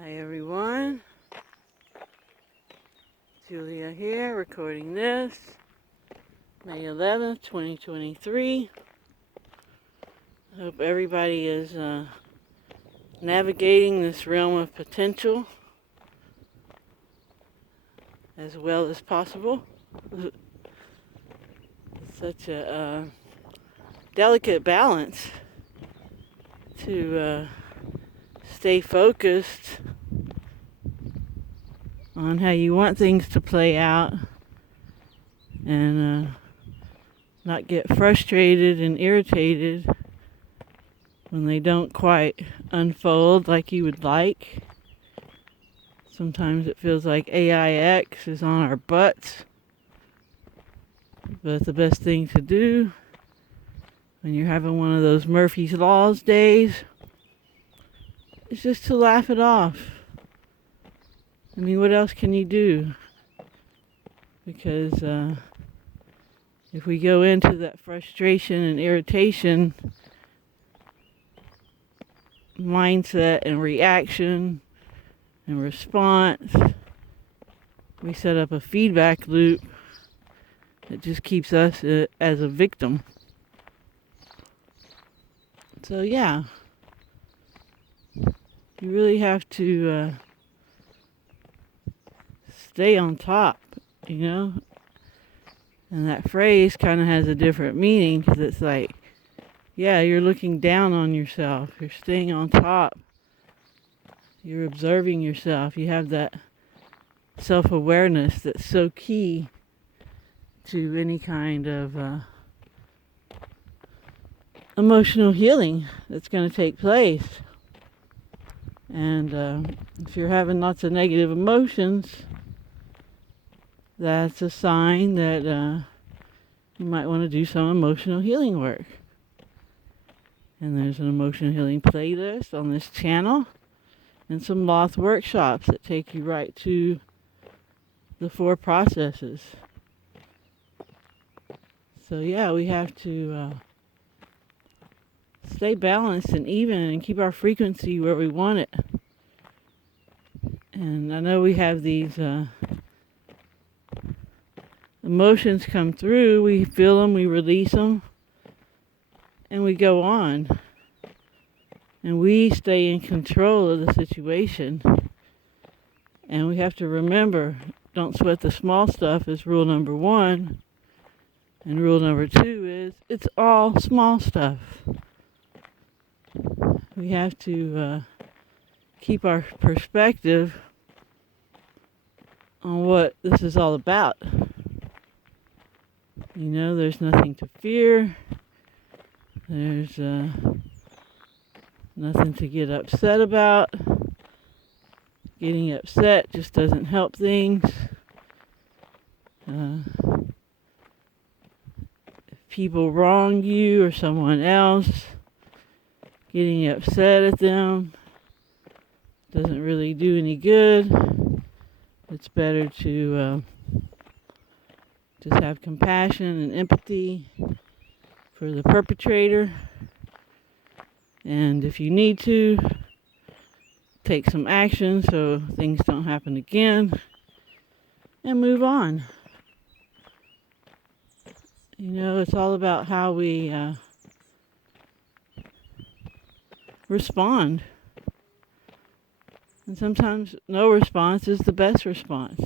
Hi everyone, Julia here recording this, May 11th, 2023. I hope everybody is navigating this realm of potential as well as possible. Such a delicate balance to stay focused on how you want things to play out and not get frustrated and irritated when they don't quite unfold like you would like. Sometimes it feels like AIX is on our butts, but the best thing to do when you're having one of those Murphy's Laws days is just to laugh it off. I mean, what else can you do? Because if we go into that frustration and irritation mindset and reaction and response, we set up a feedback loop that just keeps us as a victim. So yeah, you really have to stay on top, you know? And that phrase kind of has a different meaning because it's like, yeah, you're looking down on yourself. You're staying on top. You're observing yourself. You have that self-awareness that's so key to any kind of emotional healing that's going to take place. And if you're having lots of negative emotions, that's a sign that you might want to do some emotional healing work. And there's an emotional healing playlist on this channel and some Loth workshops that take you right to the 4 processes. So yeah, we have to stay balanced and even and keep our frequency where we want it. And I know we have these emotions come through, we feel them, we release them, and we go on. And we stay in control of the situation. And we have to remember, don't sweat the small stuff is rule number 1. And rule number 2 is, it's all small stuff. We have to keep our perspective on what this is all about. You know, there's nothing to fear. There's nothing to get upset about. Getting upset just doesn't help things. If people wrong you or someone else, getting upset at them doesn't really do any good. It's better to just have compassion and empathy for the perpetrator. And if you need to, take some action so things don't happen again and move on. You know, it's all about how we respond. And sometimes no response is the best response.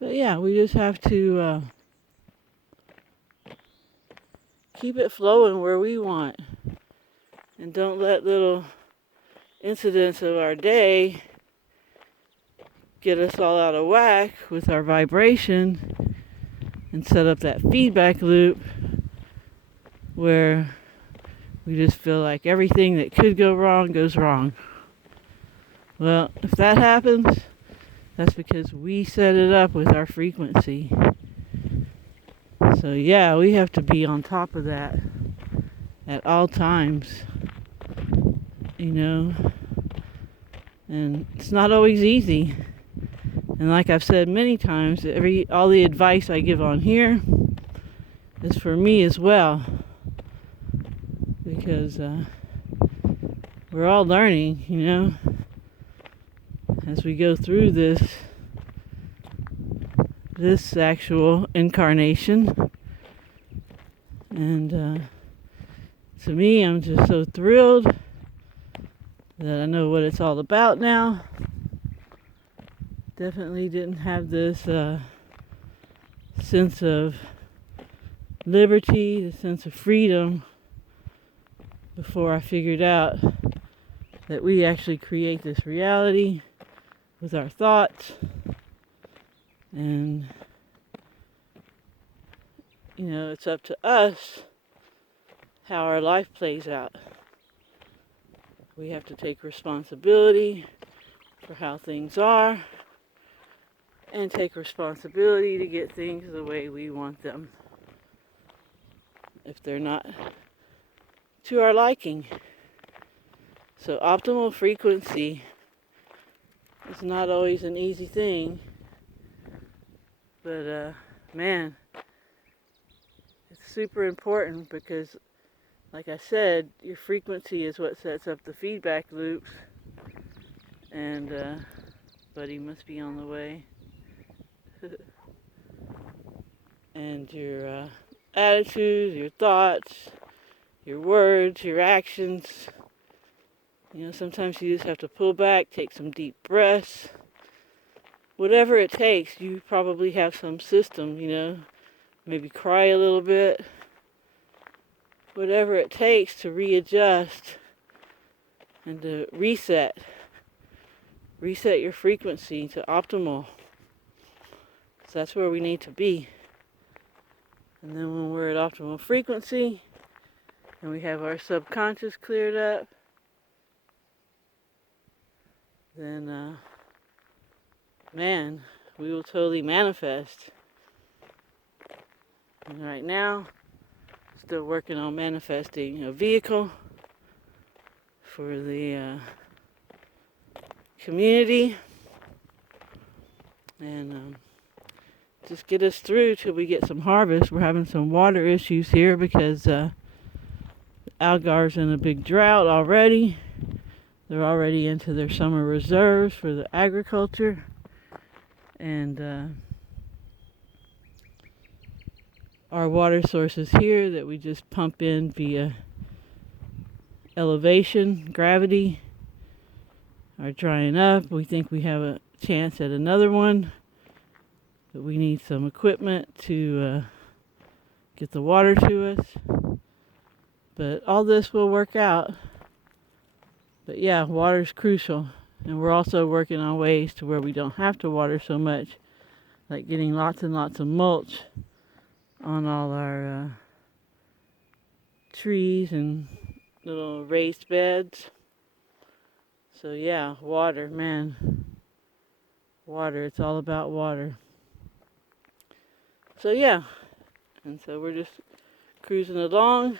But yeah, we just have to keep it flowing where we want. And don't let little incidents of our day get us all out of whack with our vibration and set up that feedback loop where we just feel like everything that could go wrong goes wrong. Well, if that happens, that's because we set it up with our frequency. So yeah, we have to be on top of that at all times, you know, and it's not always easy. And like I've said many times, all the advice I give on here is for me as well, because we're all learning, you know. as we go through this actual incarnation. And to me, I'm just so thrilled that I know what it's all about now. Definitely didn't have this sense of liberty, the sense of freedom, before I figured out that we actually create this reality with our thoughts. And, you know, it's up to us how our life plays out. We have to take responsibility for how things are and take responsibility to get things the way we want them, if they're not to our liking. So optimal frequency is not always an easy thing, but man, it's super important because, like I said, your frequency is what sets up the feedback loops. And Buddy must be on the way. And your attitudes, your thoughts, your words, your actions. You know, sometimes you just have to pull back, take some deep breaths. Whatever it takes, you probably have some system, you know. Maybe cry a little bit. Whatever it takes to readjust and to reset. Reset your frequency to optimal. Because that's where we need to be. And then when we're at optimal frequency, and we have our subconscious cleared up, then, man, we will totally manifest. And right now, still working on manifesting a vehicle for the community. And just get us through till we get some harvest. We're having some water issues here because Algar's in a big drought already. They're already into their summer reserves for the agriculture. And our water sources here that we just pump in via elevation, gravity, are drying up. We think we have a chance at another one, but we need some equipment to get the water to us. But all this will work out. But yeah, water's crucial. And we're also working on ways to where we don't have to water so much, like getting lots and lots of mulch on all our trees and little raised beds. So yeah, water, man. Water, it's all about water. So yeah, and so we're just cruising along.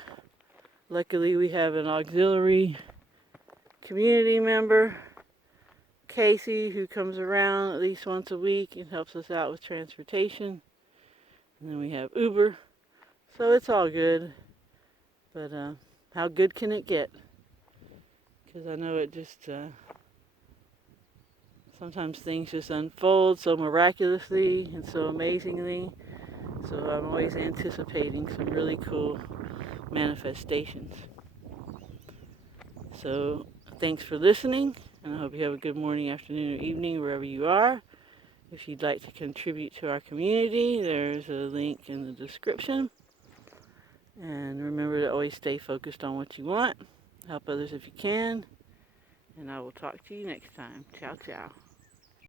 Luckily we have an auxiliary community member, Casey, who comes around at least once a week and helps us out with transportation. And then we have Uber. So it's all good. But how good can it get? Because I know it just, sometimes things just unfold so miraculously and so amazingly. So I'm always anticipating some really cool manifestations. So thanks for listening, and I hope you have a good morning, afternoon, or evening wherever you are. If you'd like to contribute to our community, there's a link in the description. And remember to always stay focused on what you want. Help others if you can. And I will talk to you next time. Ciao, ciao.